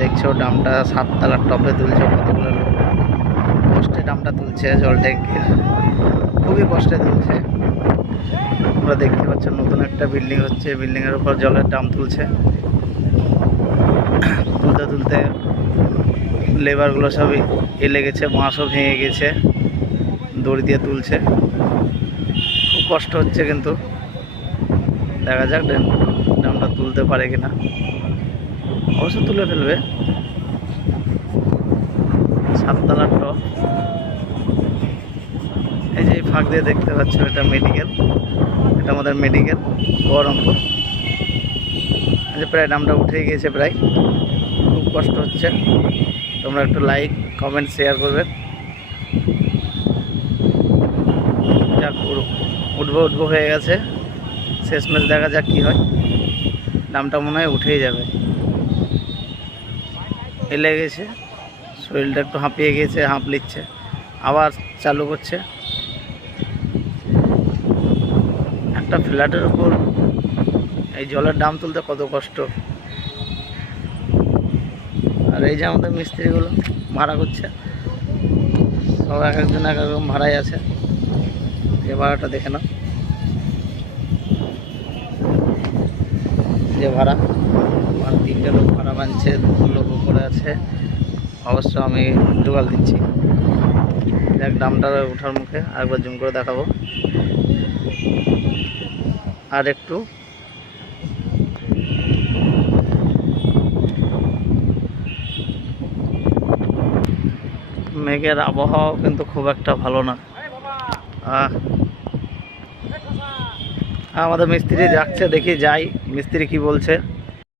দেখছো ডামটা 7 তলার টপে তুলছে, কতগুলো লোক কষ্টে ডামটা তুলছে। জল ট্যাঙ্কির খুবই কষ্টে তুলছে। তোমরা দেখতে পাচ্ছ নতুন একটা বিল্ডিং হচ্ছে, বিল্ডিংয়ের উপর জলের ডাম তুলছে। তুলতে তুলতে লেবারগুলো সবই লেগেছে, বাঁশও ভেঙে গেছে, দড়ি দিয়ে তুলছে। খুব কষ্ট হচ্ছে, কিন্তু দেখা যাক ডামটা তুলতে পারে কিনা। অবশ্য তুলে ফেলবে। 7 তলার টপ। এই যে ফাঁক দিয়ে দেখতে পাচ্ছ, এটা মেডিকেল, এটা আমাদের মেডিকেল বহরমপুর। এই যে প্রায় ডামটা উঠে গিয়েছে, প্রায়। খুব কষ্ট হচ্ছে। তোমরা একটু লাইক কমেন্ট শেয়ার করবে। যাক, উঠবো হয়ে গেছে। শেষমেশ দেখা যাক কি হয়। ডামটা মনে হয় উঠেই যাবে। হেলে গেছে, শরীরটা একটু হাঁপিয়ে গিয়েছে, হাঁপ লিচ্ছে, আবার চালু করছে। একটা ফ্ল্যাটের উপর এই জলের ডাম তুলতে কত কষ্ট। আর এই যে আমাদের মিস্ত্রিগুলো ভাড়া করছে, সব এক একজন এক রকম ভাড়াই আছে। যে ভাড়াটা দেখে নাও, যে ভাড়া। আর 3টে লোক ভাড়া বানছে, 2 লোক উপরে আছে। অবশ্য আমি জোগাল দিচ্ছি। দেখ ডামটা ওঠার মুখে, আরেকবার জুম করে দেখাবো। আর একটু মেঘের আবহাওয়া কিন্তু খুব একটা ভালো না। আমাদের মিস্ত্রি যাচ্ছে, দেখি যাই মিস্ত্রি কি বলছে।